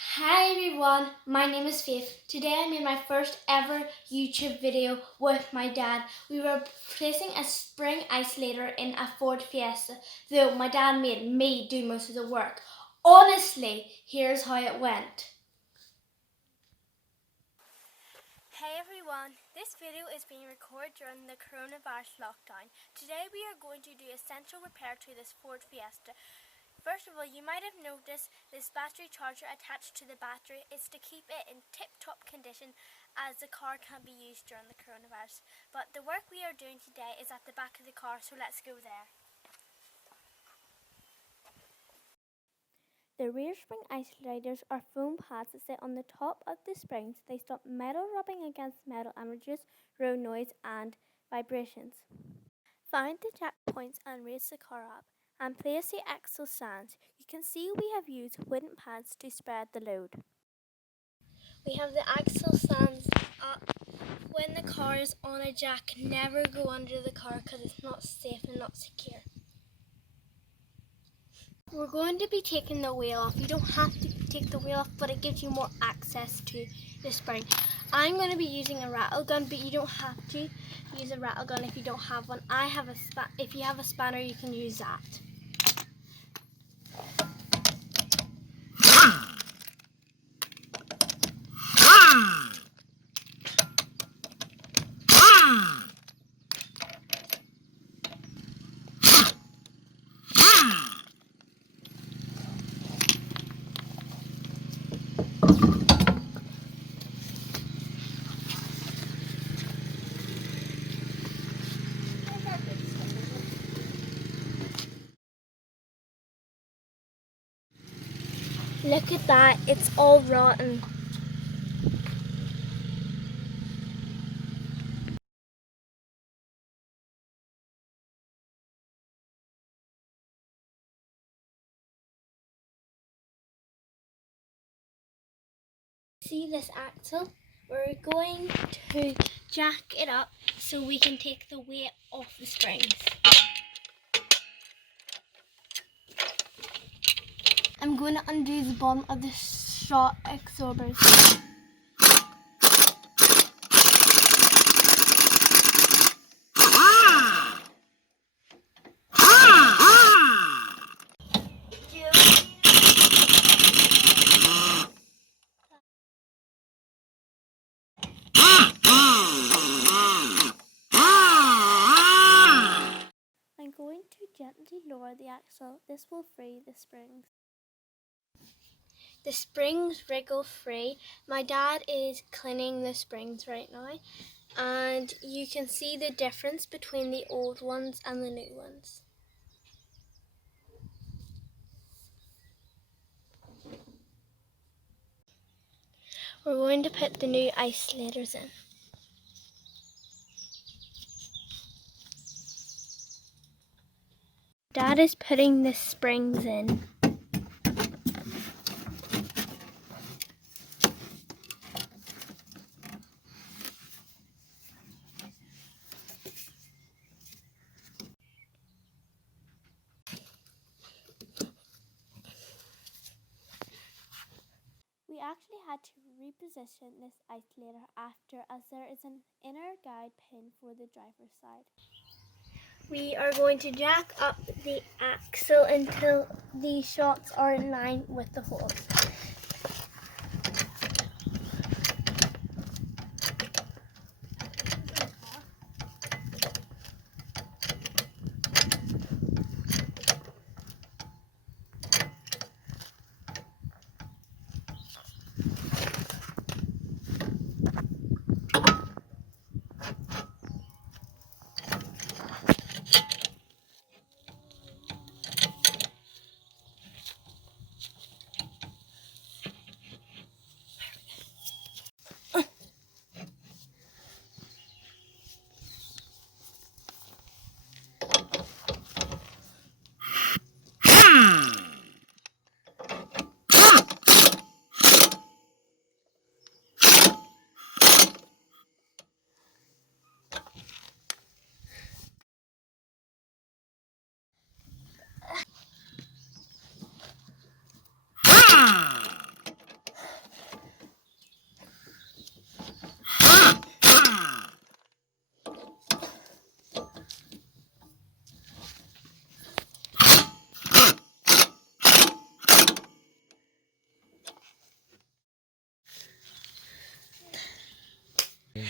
Hi everyone, my name is Faith. Today I made my first ever YouTube video with my dad. We were replacing a spring isolator in a Ford Fiesta, though my dad made me do most of the work. Honestly, here's how it went. Hey everyone, this video is being recorded during the coronavirus lockdown. Today we are going to do essential repair to this Ford Fiesta. First of all, you might have noticed this battery charger attached to the battery is to keep it in tip-top condition as the car can't be used during the coronavirus. But the work we are doing today is at the back of the car, so let's go there. The rear spring isolators are foam pads that sit on the top of the springs. They stop metal rubbing against metal and reduce road noise and vibrations. Find the jack points and raise the car up and place the axle stands. You can see we have used wooden pads to spread the load. We have the axle stands up. When the car is on a jack, never go under the car because it's not safe and not secure. We're going to be taking the wheel off. You don't have to take the wheel off, but it gives you more access to the spring. I'm going to be using a rattle gun, but you don't have to use a rattle gun if you don't have one. If you have a spanner, you can use that. Look at that, it's all rotten. See this axle? We're going to jack it up so we can take the weight off the springs. I'm going to undo the bottom of the shock absorbers. I'm going to gently lower the axle. This will free the springs. The springs wriggle free. My dad is cleaning the springs right now, and you can see the difference between the old ones and the new ones. We're going to put the new isolators in. Dad is putting the springs in. We actually had to reposition this isolator after, as there is an inner guide pin for the driver's side. We are going to jack up the axle until the shocks are in line with the holes.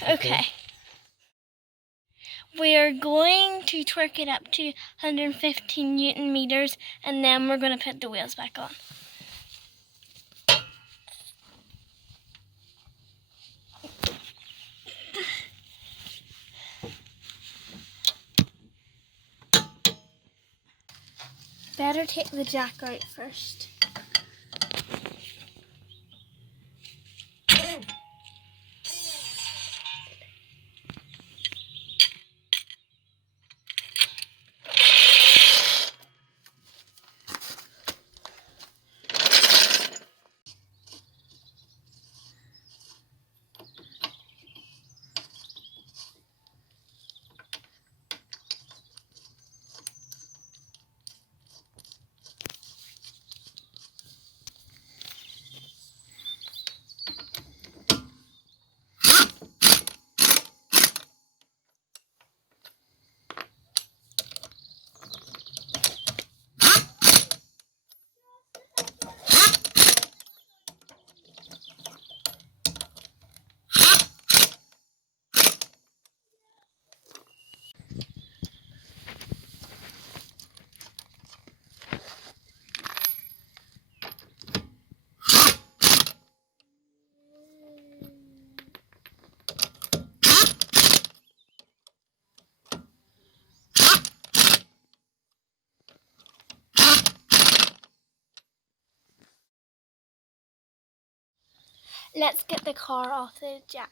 Okay. We are going to torque it up to 115 Newton meters, and then we're going to put the wheels back on. Better take the jack out first. Let's get the car off the jack.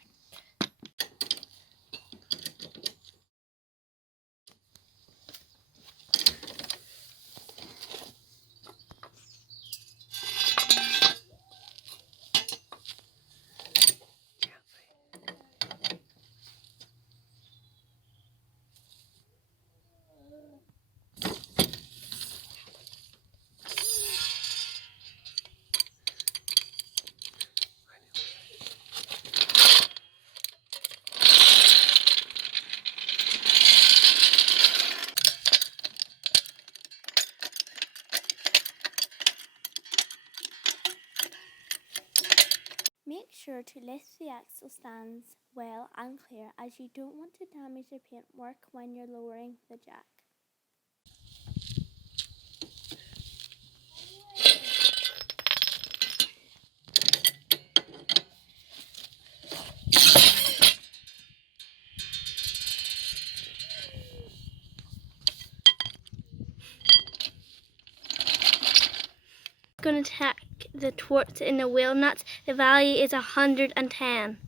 Make sure to lift the axle stands well and clear, as you don't want to damage the paintwork when you're lowering the jack. Going to tack the torques in the wheel nuts. The value is 110.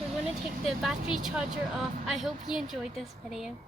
We're going to take the battery charger off. I hope you enjoyed this video.